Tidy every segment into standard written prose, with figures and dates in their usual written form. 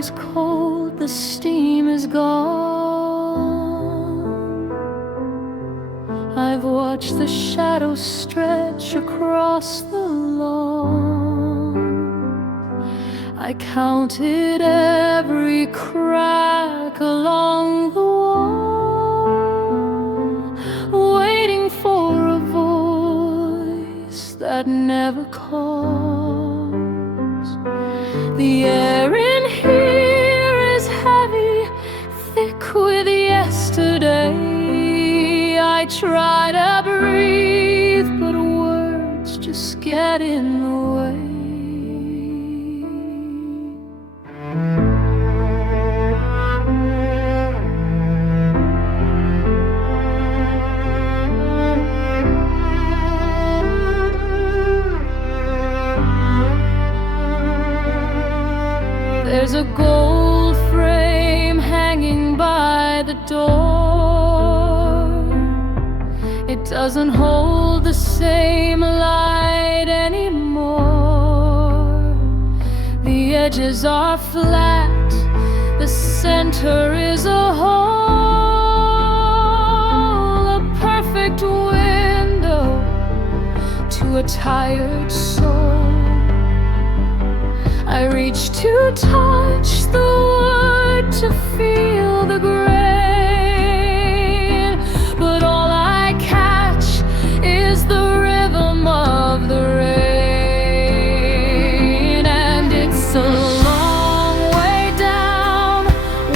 body's cold, the steam is gone. I've watched the shadows stretch across the lawn. I counted every crack along the wall, waiting for a voice that never calls. The air in here is heavy, thick with yesterday. I try to breathe, but words just get in the way. There's a gold frame hanging by the door. It doesn't hold the same light anymore. The edges are flat, the center is a hole, a perfect window to a tired soul. I reach to touch the wood, to feel the grain, but all I catch is the rhythm of the rain. And it's a long way down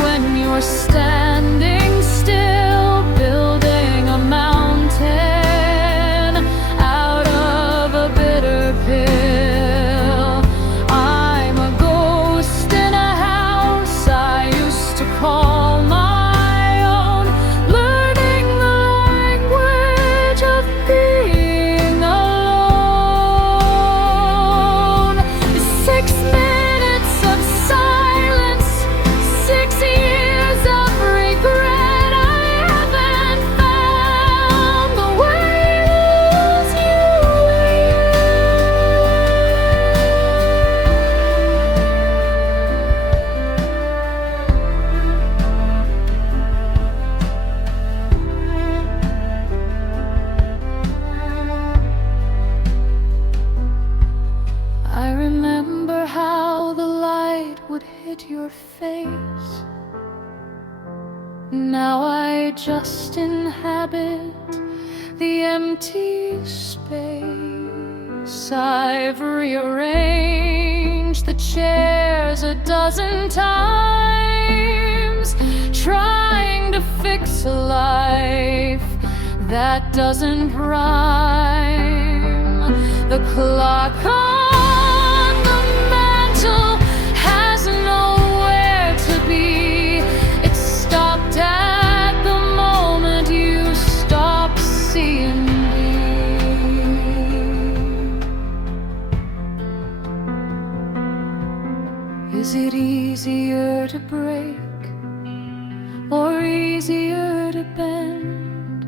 when you're standing still, building a mountain out of a bitter pill. Call my own, learning the language of being alone. 6 minutes of silence, 6 years of regret. I haven't found the way to lose I remember how the light would hit your face. Now I just inhabit the empty space. I've rearranged the chairs a dozen times, trying to fix a life that doesn't rhyme. The clock on the mantle has nowhere to be. It stopped at the moment you stopped seeing me. Is it easier to break or easier to bend?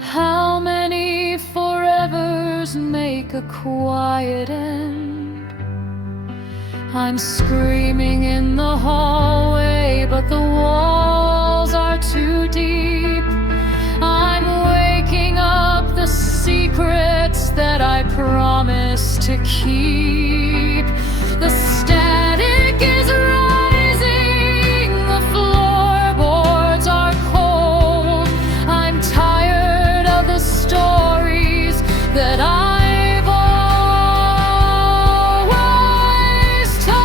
How many forevers make a quiet end? I'm screaming in the hallway, but the walls are too deep. I'm waking up the secrets that I promised to keep. The static is rising, the floorboards are cold. I'm tired of the stories that I've always told.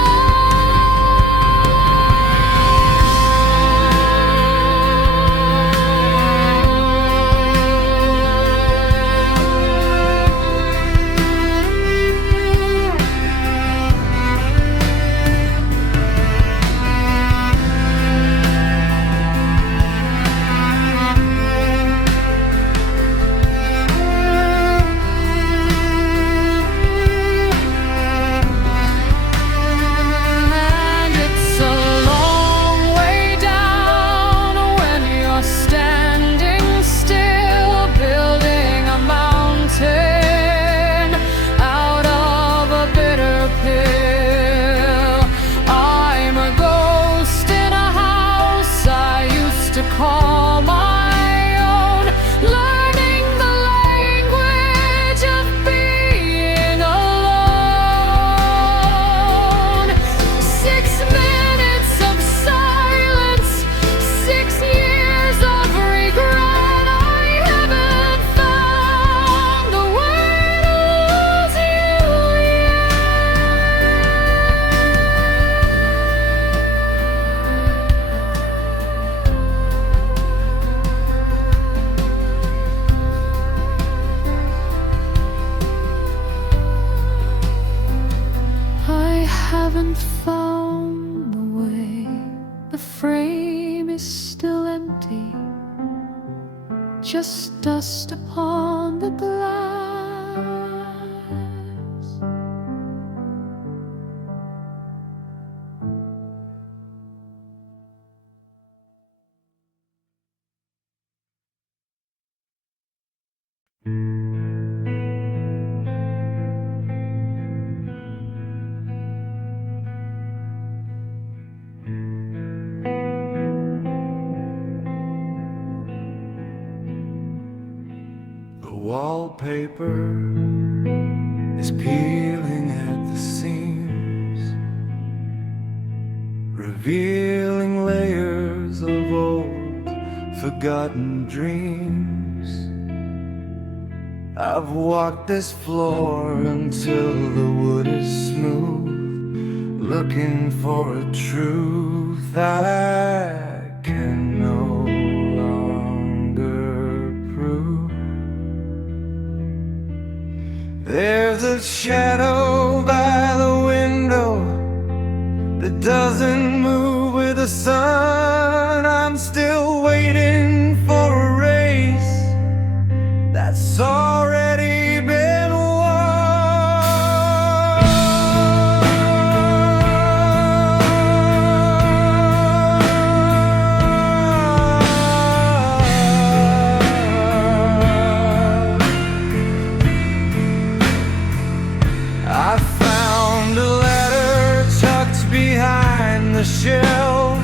just dust upon the glass. The wallpaper is peeling at the seams, revealing layers of old forgotten dreams. I've walked this floor until the wood is smooth, looking for a truth I can no longer prove. There's a shadow by the window that doesn't move with the sun. I'm still waiting for a race that's already been won. I found a letter tucked behind the shelf,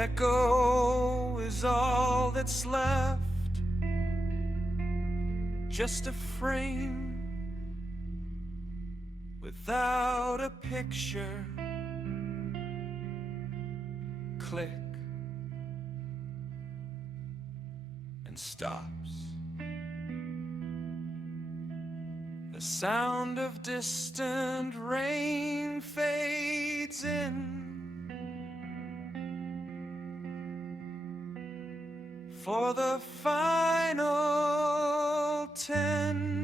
echo is all that's left, just a frame without a picture. Click and stops. The sound of distant rain fades in. For the final 10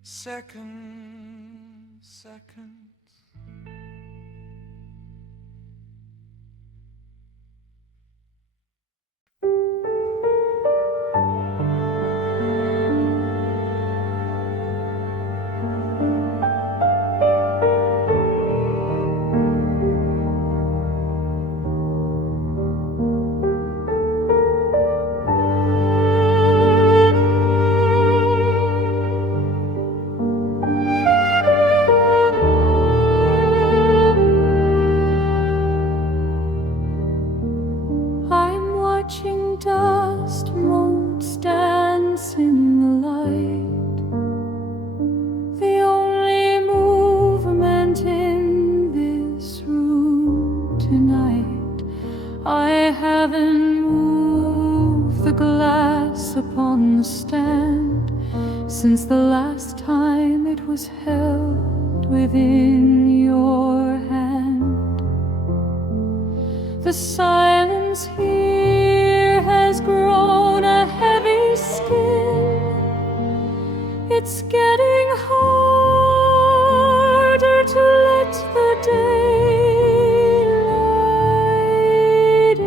seconds. Dust motes dance in the light. The only movement in this room tonight. I haven't moved the glass upon the stand since the last time it was held within your hand. The silence here has grown a heavy skin. It's getting harder to let the daylight in.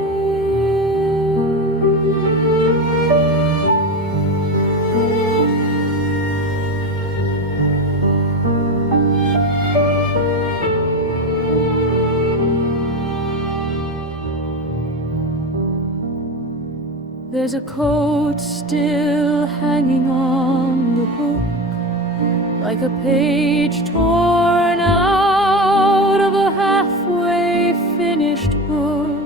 There's a coat still hanging on the hook, like a page torn out of a halfway finished book.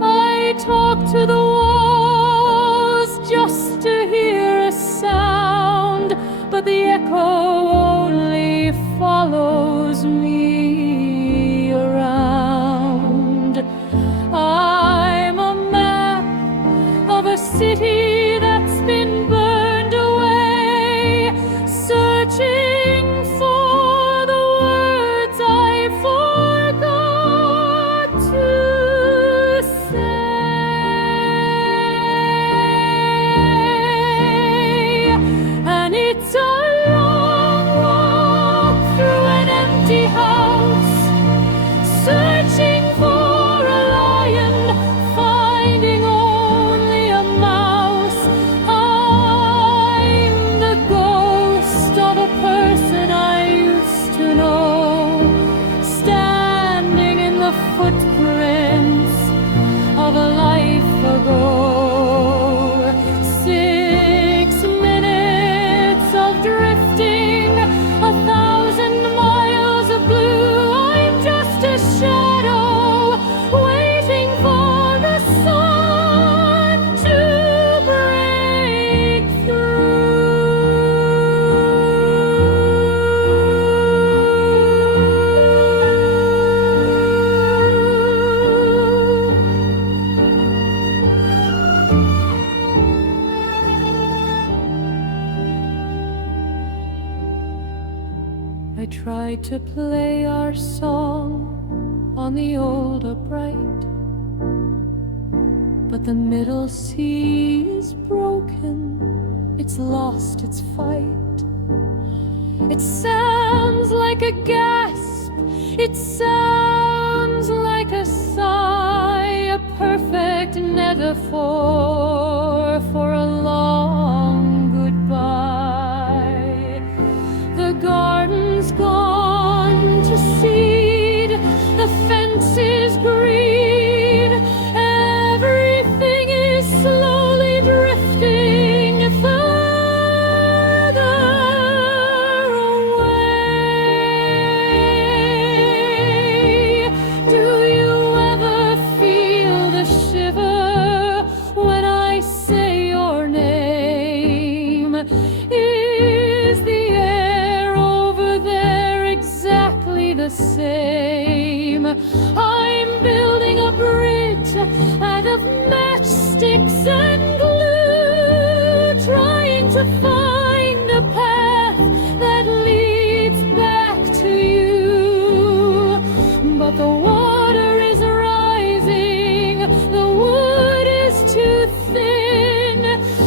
I talk to the walls just to hear a sound, but the echo only follows me around. I'm a map of a city that's been burned away, searching for the words I forgot to say. And it's a long walk through an empty house, searching for a lion, finding only a mouse. I'm the ghost of a person I used to know, standing in the footprints of a life ago. 6 minutes of drifting, 1,000 miles of blue. I'm just a shadow waiting for the sun to break I tried to play our song on the old upright, but the middle C is broken, it's lost its fight. It sounds like a gasp, it sounds like a sigh, a perfect metaphor for a long goodbye. The garden's gone to seed, the fence is green, everything is slowly drifting further away. to find a path that leads back to you. But the water is rising, the wood is too thin.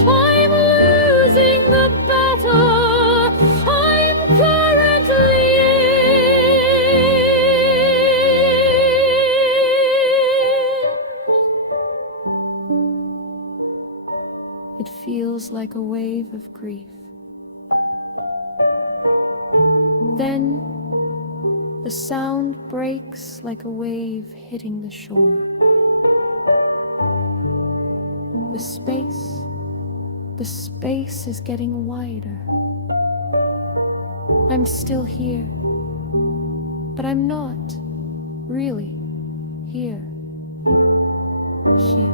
I'm losing the battle I'm currently in. It feels like a wave of grief. Then the sound breaks like a wave hitting the shore. The space is getting wider. I'm still here, but I'm not really here. Here.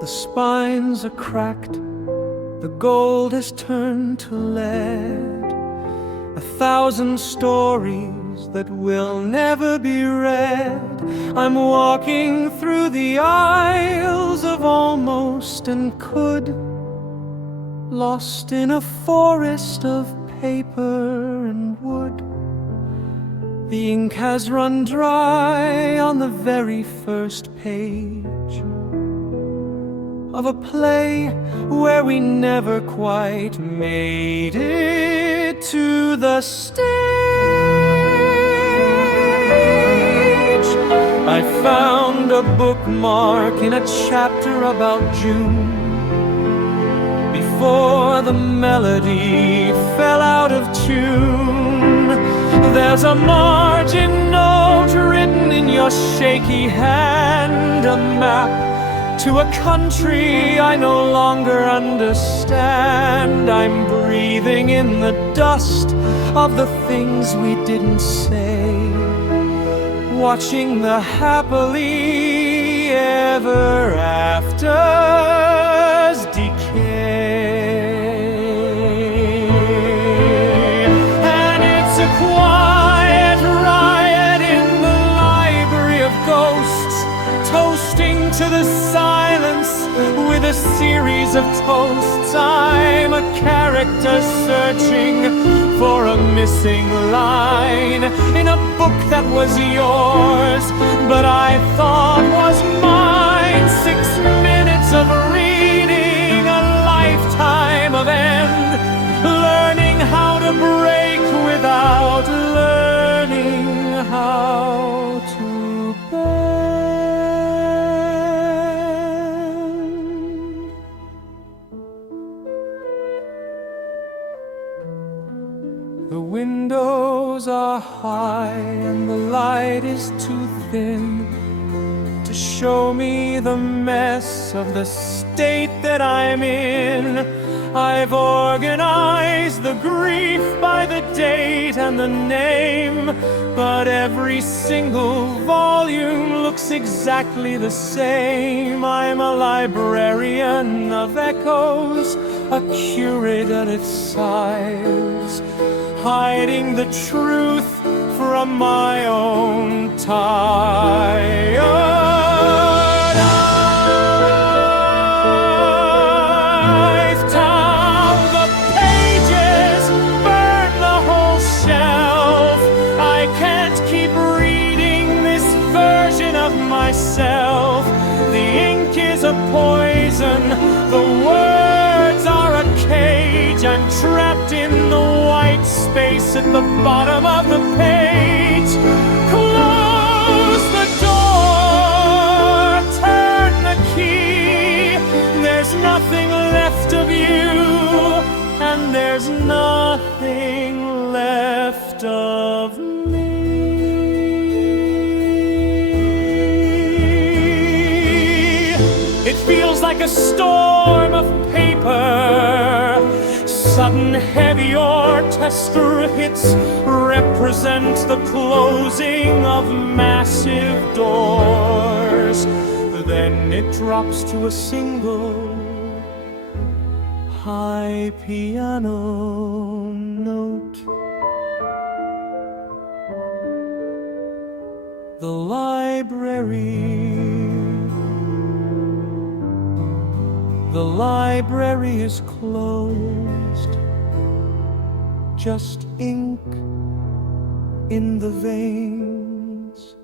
The spines are cracked, the gold has turned to lead. 1,000 stories that will never be read. I'm walking through the aisles of almost and could, lost in a forest of paper and wood. The ink has run dry on the very first page of a play where we never quite made it to the stage. I found a bookmark in a chapter about June, before the melody fell out of tune. There's a margin note written in your shaky hand, a map to a country I no longer understand. I'm breathing in the dust of the things we didn't say, watching the happily ever afters decay. And it's a quiet riot in the library of ghosts, toasting to the silence with a series of toasts. I'm a character searching for a missing line in a book that was yours, but I thought was mine. 6 minutes of reading, a lifetime of end, learning how to break without learning how to bend. The windows are high and the light is too thin to show me the mess of the state that I'm in. I've organized the grief by the date and the name, but every single volume looks exactly the same. I'm a librarian of echoes, a curate at its size, hiding the truth from my own tired eyes. Down the pages, burn the whole shelf. I can't keep reading this version of myself. The ink is a poison, the words are a cage. I'm trapped in the white space at the bottom of the page. Close the door. like a storm of paper. Sudden heavy orchestra hits represent the closing of massive doors. Then it drops to a single high piano note. The library is closed. Just ink in the veins.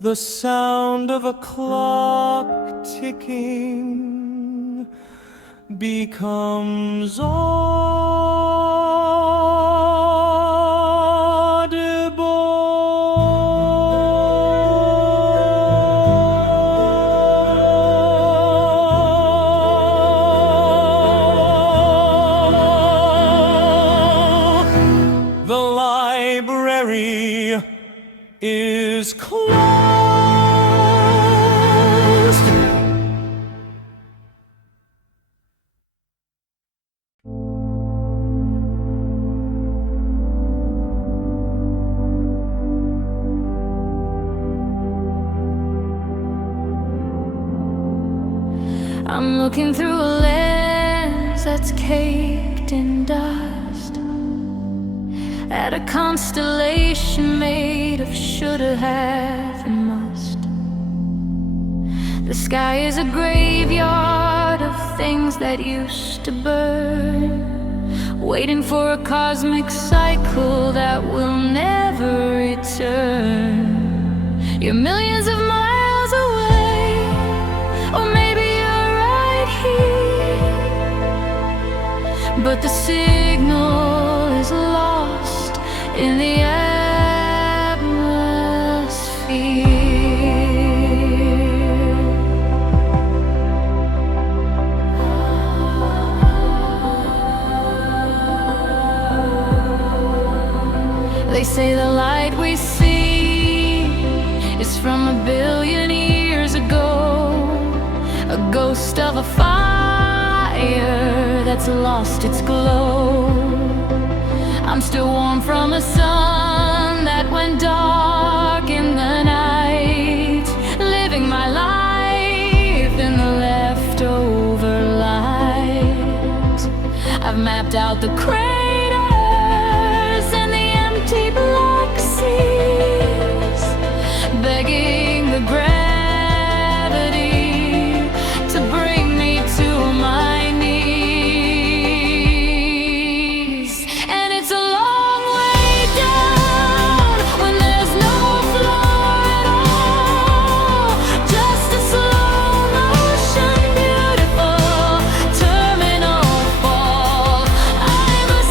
The sound of a clock ticking becomes is closed. I'm looking through a lens that's caked in dust, at a constellation made of shoulda, have, and must. The sky is a graveyard of things that used to burn, waiting for a cosmic cycle that will never return. You're millions of miles away, or maybe you're right here, but the signal is lost in the atmosphere. They say the light we see is from 1 billion years ago, a ghost of a fire that's lost its glow. I'm still warm from a sun that went dark in the night, living my life in the leftover light. I've mapped out the craters and the empty black seas, begging the gravity to bring me to my knees. And it's a long way down when there's no floor at all, just a slow motion, beautiful terminal fall. I'm a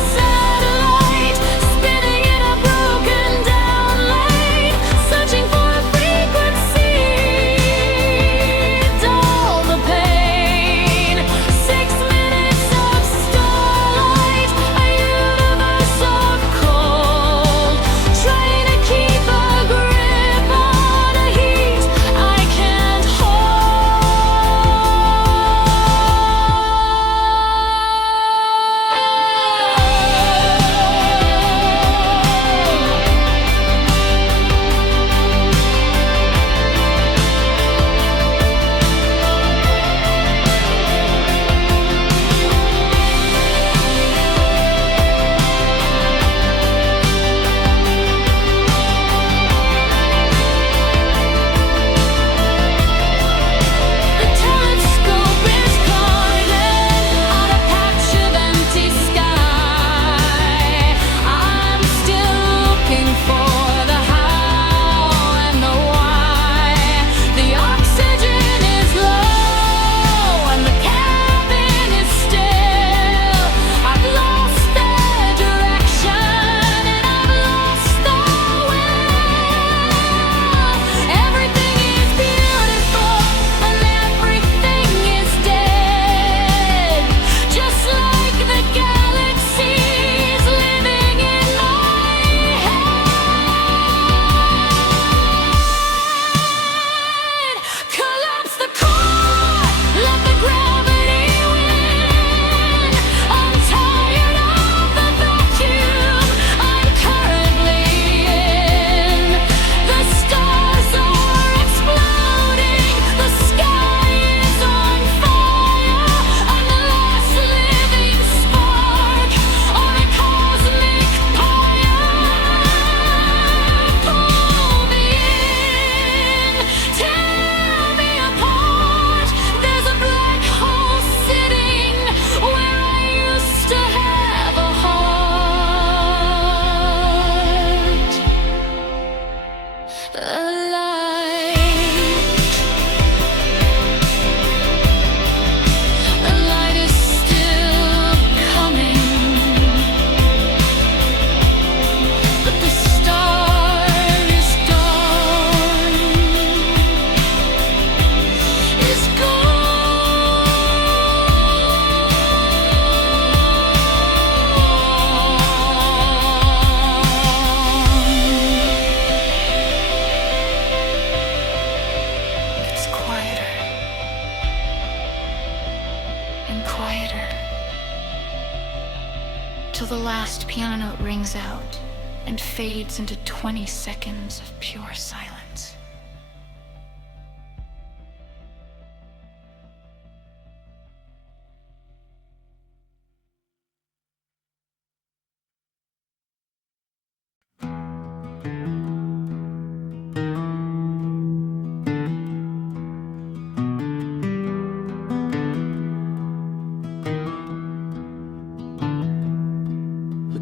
till the last piano note rings out and fades into 20 seconds of pure silence.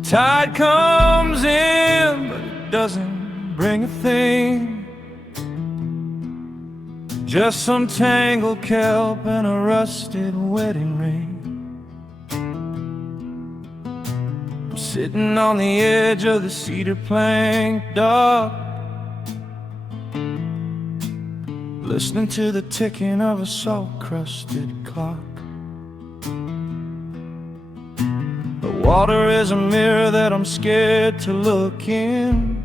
Tide comes in, but it doesn't bring a thing. Just some tangled kelp and a rusted wedding ring. I'm sitting on the edge of the cedar plank dock, listening to the ticking of a salt-crusted clock. Water is a mirror that I'm scared to look in,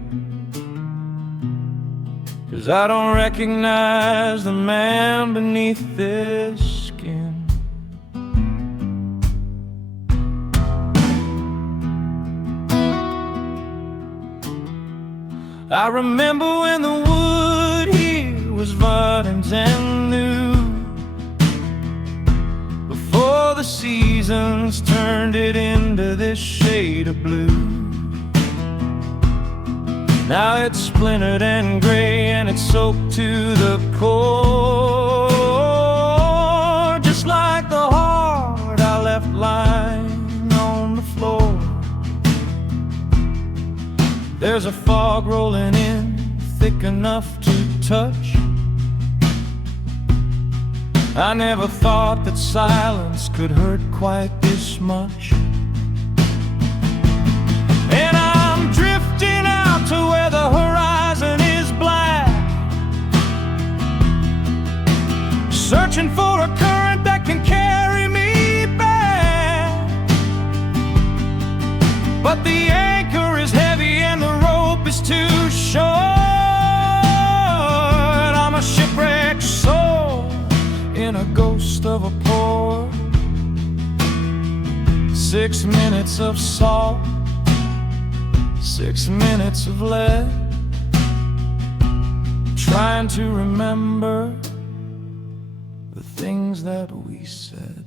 'cause I don't recognize the man beneath this skin. I remember when the wood here was verdant and new, before the seasons turned it into this shade of blue. Now it's splintered and gray and it's soaked to the core, just like the heart I left lying on the floor. There's a fog rolling in, thick enough to touch. I never thought that silence could hurt quite this much. And I'm drifting out to where the horizon is black, searching for a current that can carry me back. But the anchor is heavy and the rope is too short. I'm a shipwrecked soul in a ghost of a port. 6 minutes of salt, 6 minutes of lead, trying to remember the things that we said.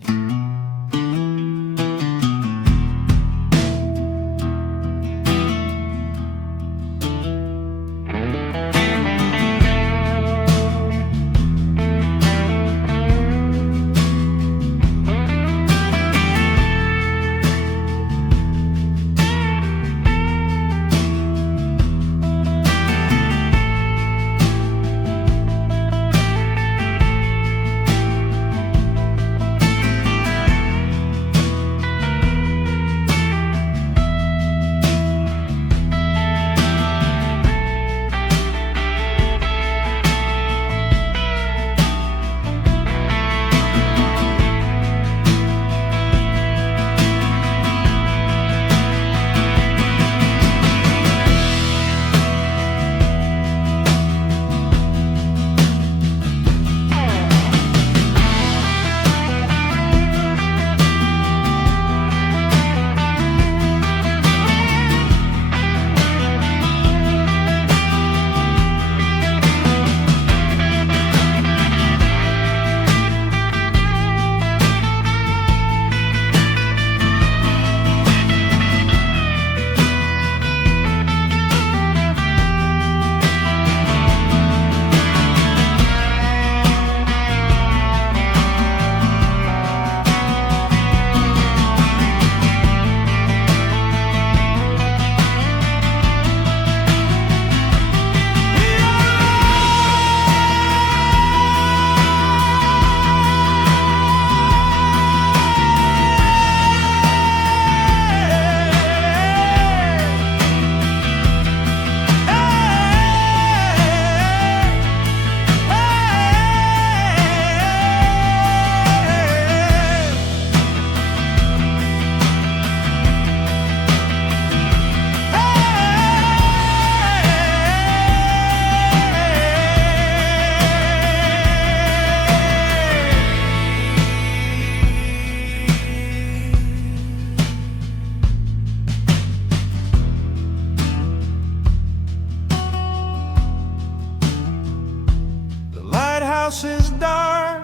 house is dark,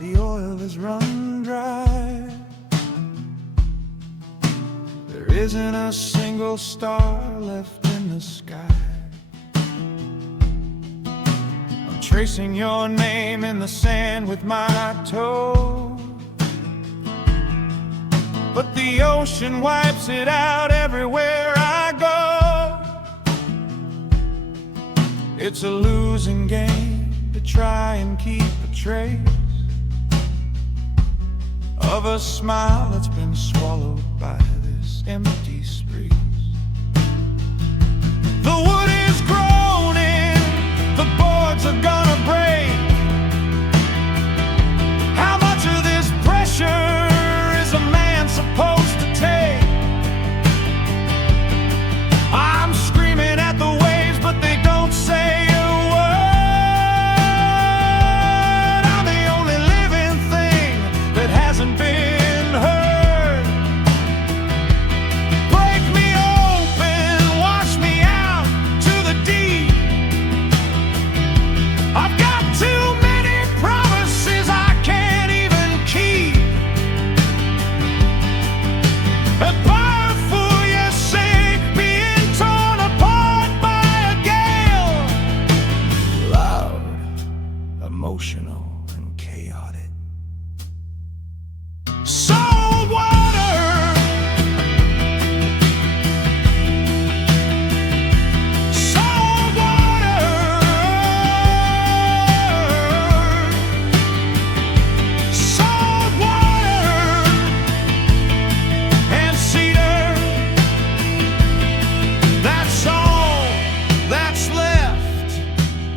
the oil is run dry. There isn't a single star left in the sky. I'm tracing your name in the sand with my toe, but the ocean wipes it out everywhere I go. It's a losing game to try and keep a trace of a smile that's been swallowed by this empty breeze. The wood is groaning, the boards are gonna break. How much of this pressure is a man supposed to take? I'm screaming at the waves, but they don't say a word. I'm the only living thing that hasn't been hurt. Break me open, wash me out to the deep. I've got too many promises I can't even keep. A powerful, you say, being torn apart by a gale. Loud, emotional, and chaotic. Salt water, salt water, salt water, and cedar. That's all that's left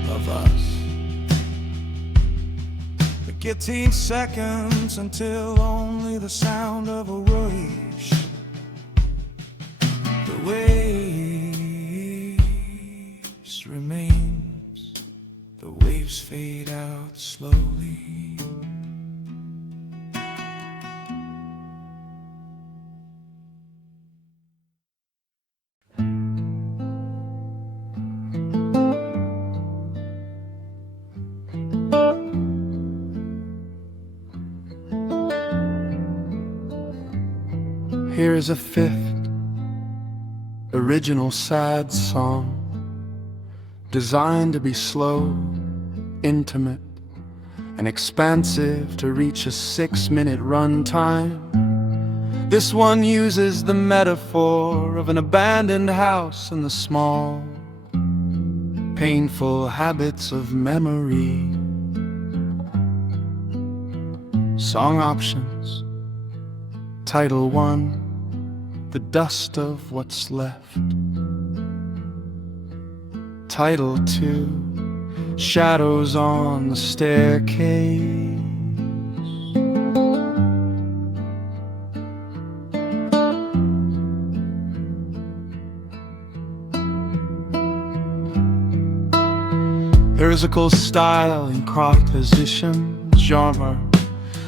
of us. 15 seconds until only the sound of a rush. The waves remains, the waves fade out slowly. Here is a fifth, original sad song, designed to be slow, intimate, and expansive to reach a 6-minute runtime. This one uses the metaphor of an abandoned house and the small, painful habits of memory. Song options. Title 1, The Dust of What's Left. Title 2, Shadows on the Staircase. Musical style and chord position, genre,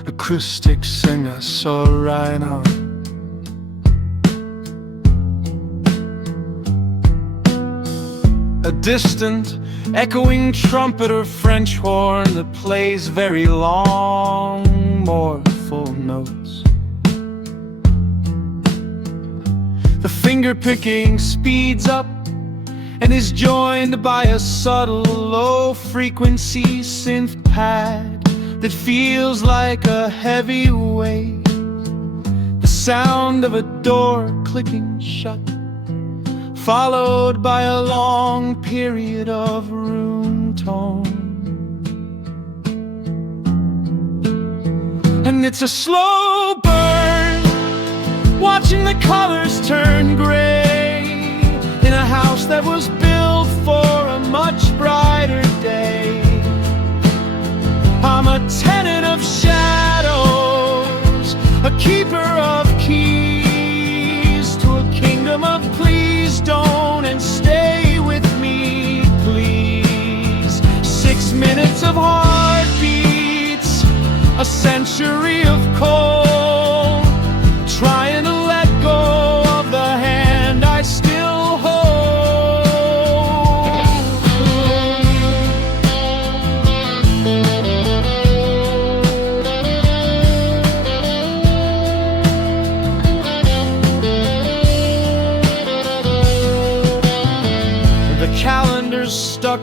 acoustic singer, songwriter. A distant, echoing trumpet or French horn that plays very long, mournful notes. The finger-picking speeds up and is joined by a subtle, low-frequency synth pad that feels like a heavy weight. The sound of a door clicking shut, followed by a long period of room tone. And it's a slow burn, watching the colors turn gray in a house that was built for a much brighter day. I'm a tenant of shadows, a keeper of keys to a kingdom of please don't and stay with me, please. 6 minutes of heartbeats, a century of cold, trying to let go of the hand I still hold.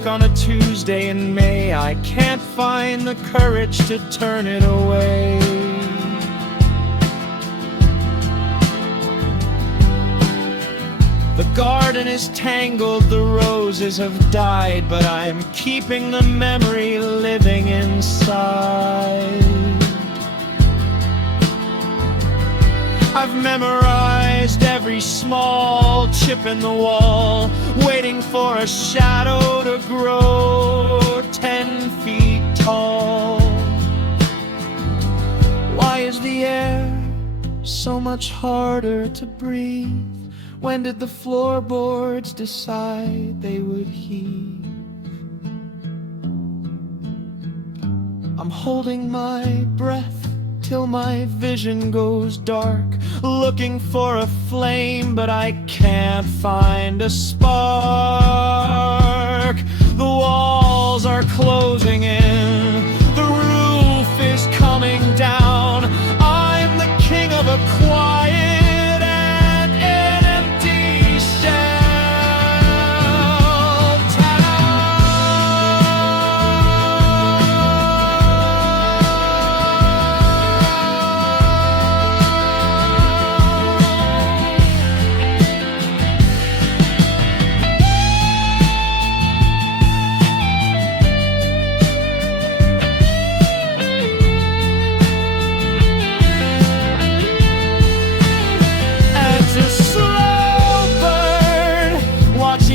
clock on a Tuesday in May. I can't find the courage to turn it away. The garden is tangled, the roses have died, but I'm keeping the memory living inside. I've memorized every small chip in the wall, waiting for a shadow to grow 10 feet tall. Why is the air so much harder to breathe? When did the floorboards decide they would heave? I'm holding my breath till my vision goes dark, looking for a flame, but I can't find a spark. The walls are closing in, the roof is coming down. I'm the king of a quiet and an empty shell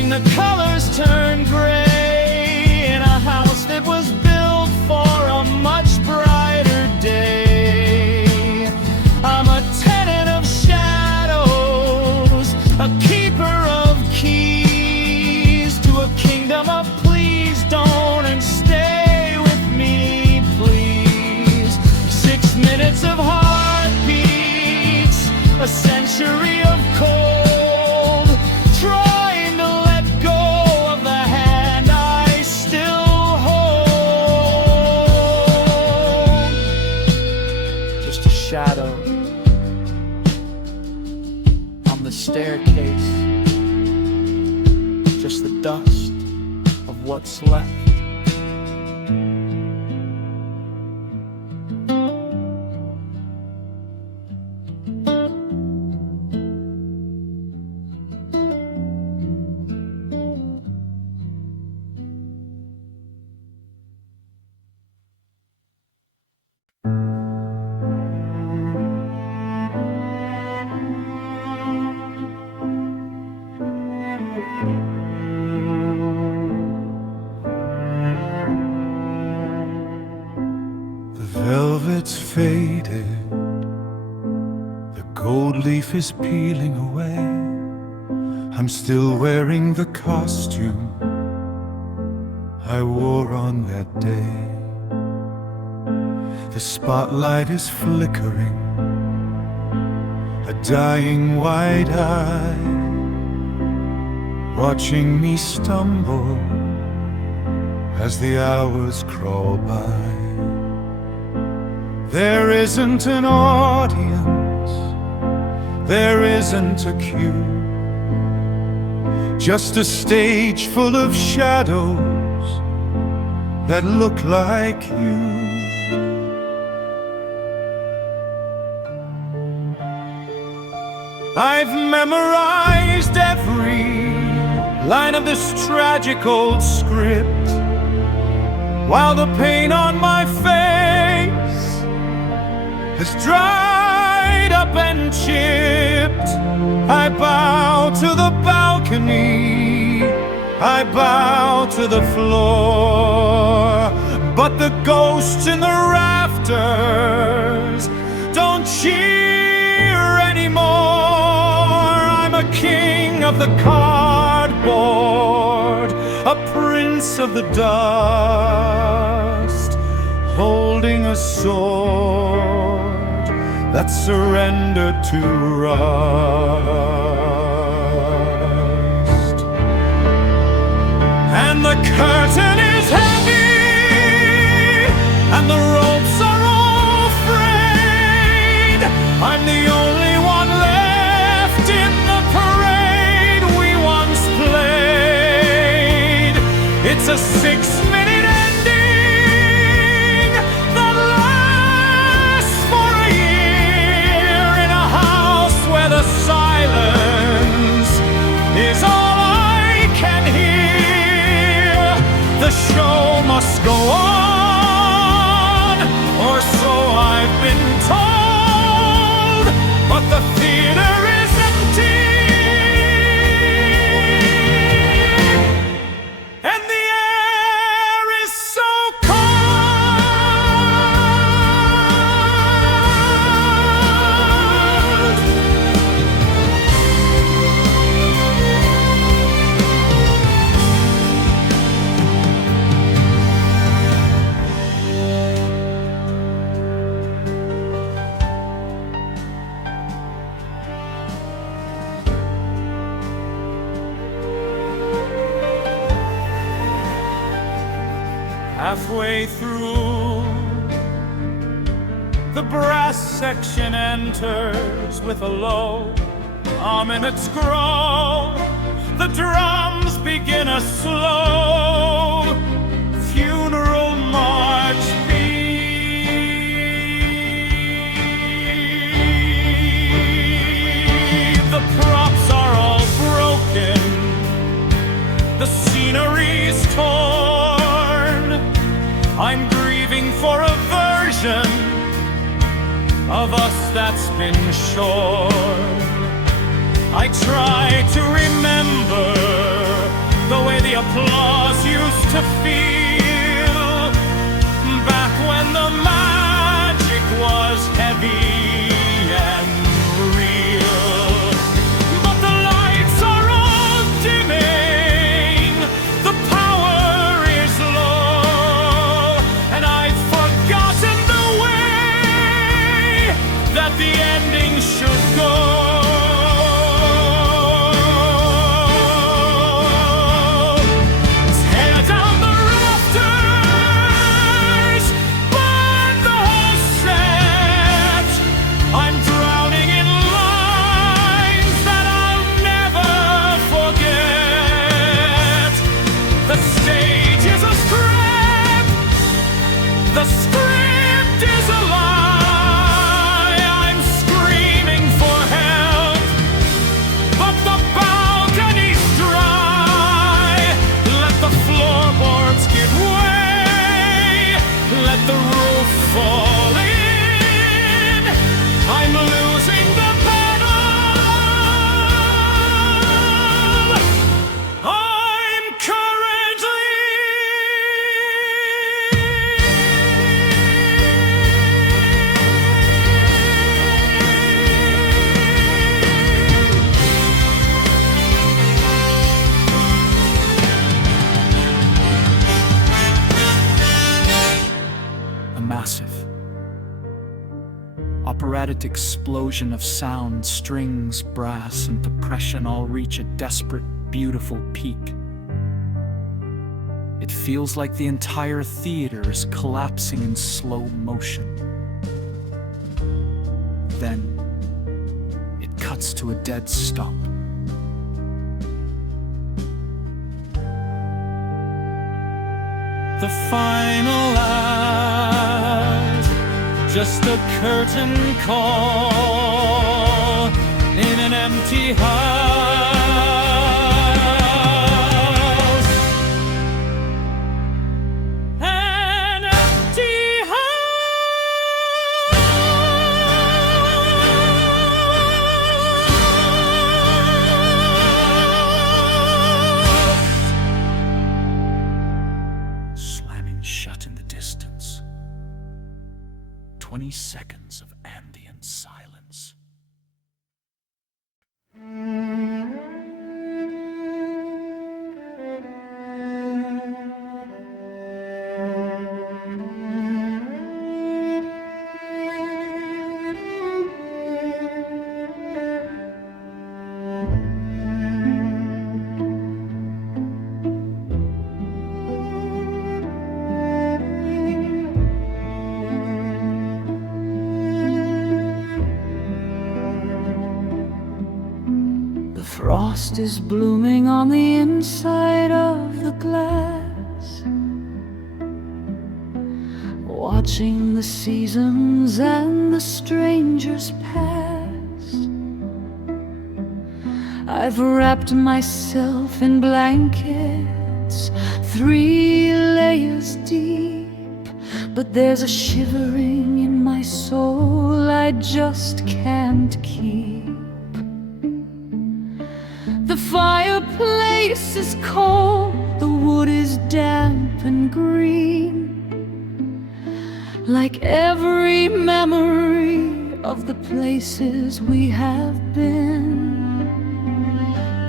the colors turn gray in a house that was built for a much brighter day. I'm a tenant of shadows, a keeper of keys to a kingdom of please don't, and stay with me please. 6 minutes of heartbeats, a century of cold. Shadow on the staircase, just the dust of what's left. Velvet's faded, the gold leaf is peeling away. I'm still wearing the costume I wore on that day. The spotlight is flickering, a dying wide eye, watching me stumble as the hours crawl by. There isn't an audience, there isn't a cue, just a stage full of shadows that look like you. I've memorized every line of this tragic old script, while the pain on my face has dried up and chipped. I bow to the balcony, I bow to the floor, but the ghosts in the rafters don't cheer anymore. I'm a king of the cardboard, a prince of the dust, holding a sword that surrendered to rust. And the curtain is heavy, and the ropes are all frayed. I'm the only one left in the parade we once played. It's a 6-minute ending that lasts for a year in a house where the silence is all I can hear. The show must go on, or so I've been told, but the theater is empty. And the air is so cold. Halfway through, the brass section enters with a low, ominous growl. The drums begin a slow funeral march beat. The props are all broken, the scenery's torn. I'm grieving for a version of us that's been shorn. I try to remember the way the applause used to feel back when the magic was heavy and real. But the lights are all dimming, the power is low, and I've forgotten the way that the ending should go. Tear down the rafters, burn the whole set. I'm drowning in lines that I'll never forget. The stage is a script, the script is a lie. I'm screaming for help, but the balcony's dry. Let the floorboards give way, let the roof fall in. I'm losing the battle. I'm currently A massive, operatic explosion of sound, strings, brass, and percussion all reach a desperate, beautiful peak. It feels like the entire theater is collapsing in slow motion. Then, it cuts to a dead stop. the final act, just a curtain call in an empty house. An empty house. Slamming shut in the distance. 20 seconds of ambient silence. Frost is blooming on the inside of the glass. watching the seasons and the strangers pass. I've wrapped myself in blankets 3 layers deep, but there's a shivering in my soul I just can't keep. The fireplace is cold, the wood is damp and green, like every memory of the places we have been.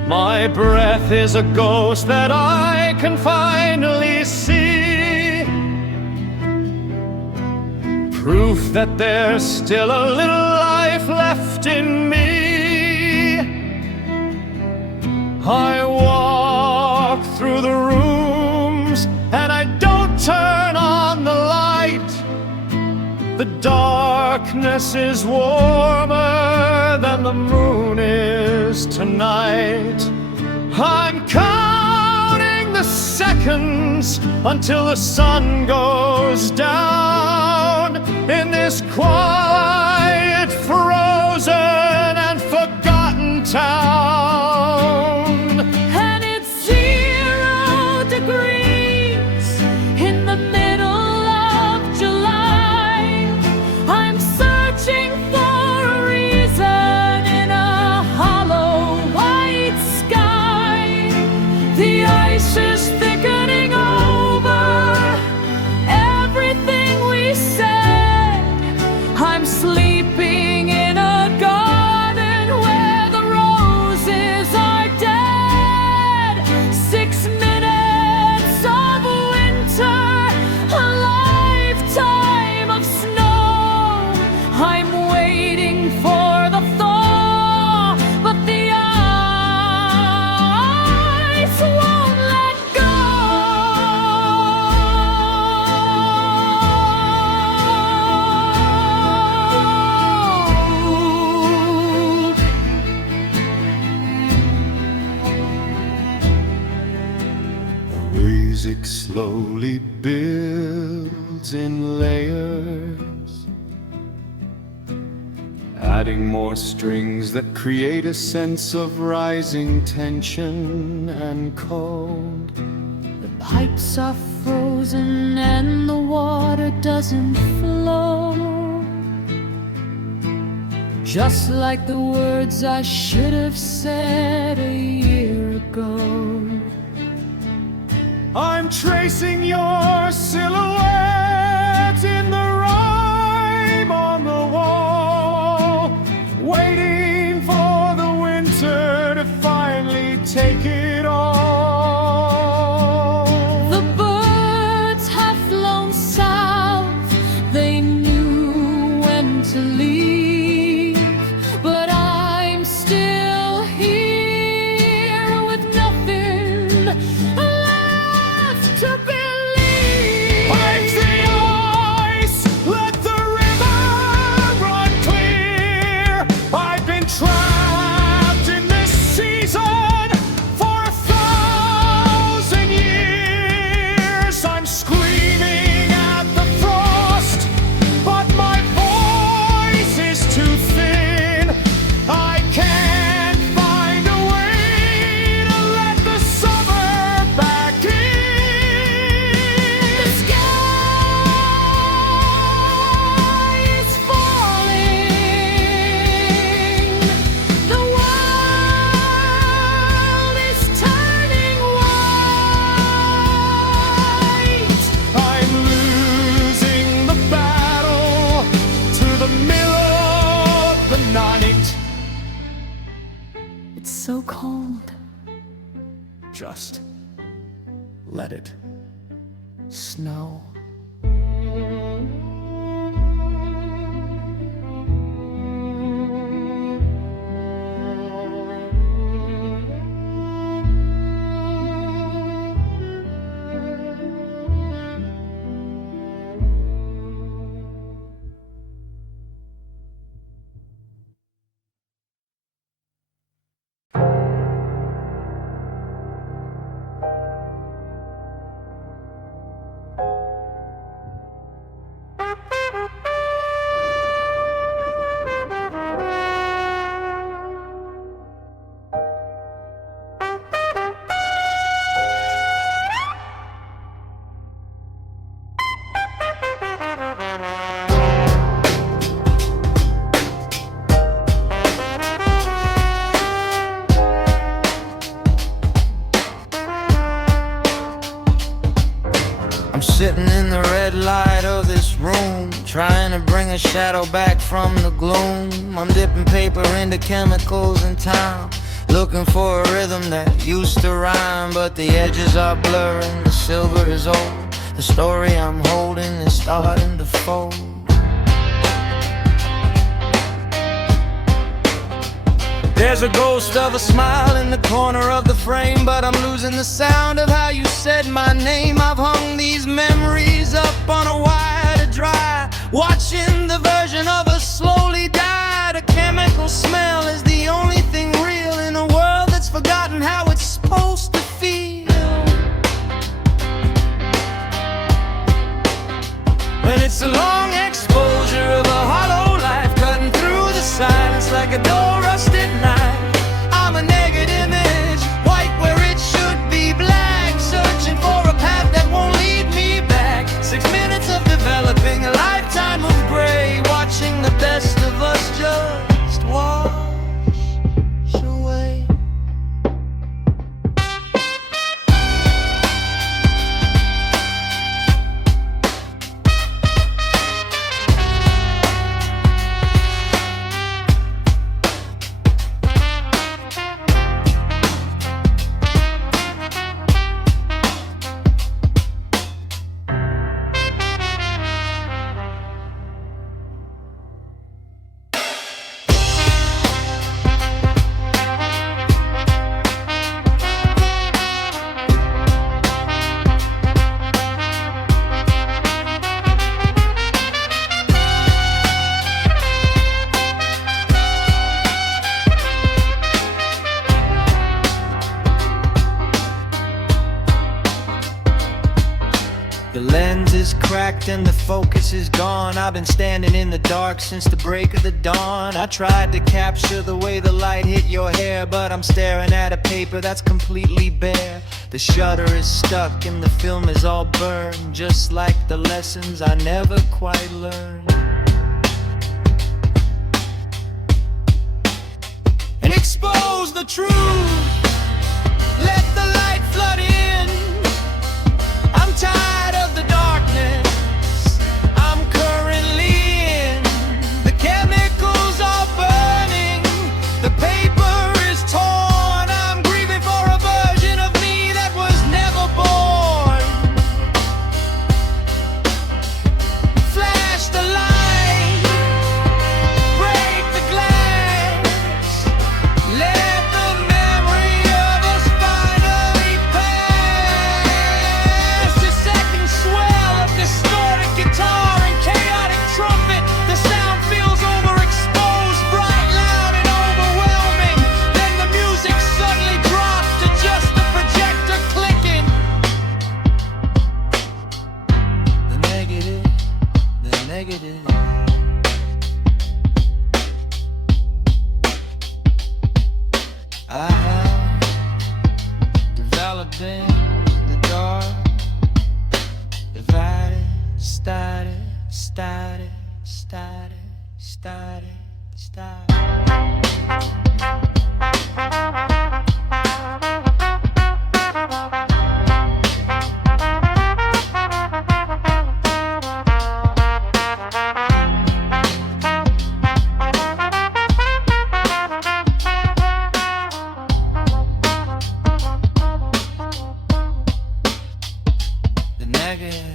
My breath is a ghost that I can finally see, proof that there's still a little life left in me. I walk through the rooms and I don't turn on the light. The darkness is warmer than the moon is tonight. I'm counting the seconds until the sun goes down in this quiet, frozen and forgotten town. And it's 0 degrees in the middle of July. I'm searching for a reason in a hollow white sky. The ice is thickening over everything we said. I'm sleeping in a garden where the roses are dead. 6 minutes of winter, a lifetime of snow. I'm waiting for the thaw, but the ice won't let go. Music slowly builds in layers, adding more strings that create a sense of rising tension and cold. The pipes are frozen and the water doesn't flow, just like the words I should have said a year ago. I'm tracing your silhouette in the rime on the wall, waiting for the winter to finally take it all. The birds have flown south, they knew when to leave, but I'm still here with nothing left to believe. Break the ice, let the river run clear. I've been trapped in this season for 1,000 years. I'm screaming at the frost, but my voice is too thin. I can't find a way to let the summer back in. The sky is falling, the world is turning white. I'm losing the battle to the middle of the night. It's so cold. Just let it snow. room, trying to bring a shadow back from the gloom. I'm dipping paper into chemicals in time, looking for a rhythm that used to rhyme, but the edges are blurring, the silver is old. The story I'm holding is starting to fold. There's a ghost of a smile in the corner of the frame, but I'm losing the sound of how you said my name. I've hung these memories up on a wire to dry, watching the version of us slowly die. The chemical smell is the only thing real in a world that's forgotten how it's supposed to feel. When it's a long exposure of a hollow life, cutting through the silence like a dull-rusted knife. I'm a negative image, white where it should be black, searching for a path that won't lead me back. 6 minutes of developing a lifetime of gray, watching the best of us just wash away. The lens is cracked and the focus is gone. I've been standing in the dark since the break of the dawn. I tried to capture the way the light hit your hair, but I'm staring at a paper that's completely bare. The shutter is stuck and the film is all burned, just like the lessons I never quite learned. And expose the truth, let the light flood in. I'm tired of the darkness I'm currently in. The chemicals are burning, the paper is torn. I'm grieving for a version of me that was never born. Flash the light, break the glass, let the memory of us finally pass. The second swell of distorted guitar and chaotic trumpet, the sound feels overexposed, bright, loud, and overwhelming. Then the music suddenly drops to just the projector clicking. The negative, the negative. I have developed in the dark, divided, started, started, started, started, started. The negative.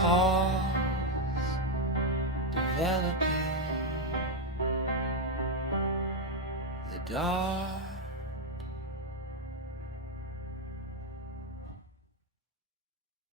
Pause, developing the dark.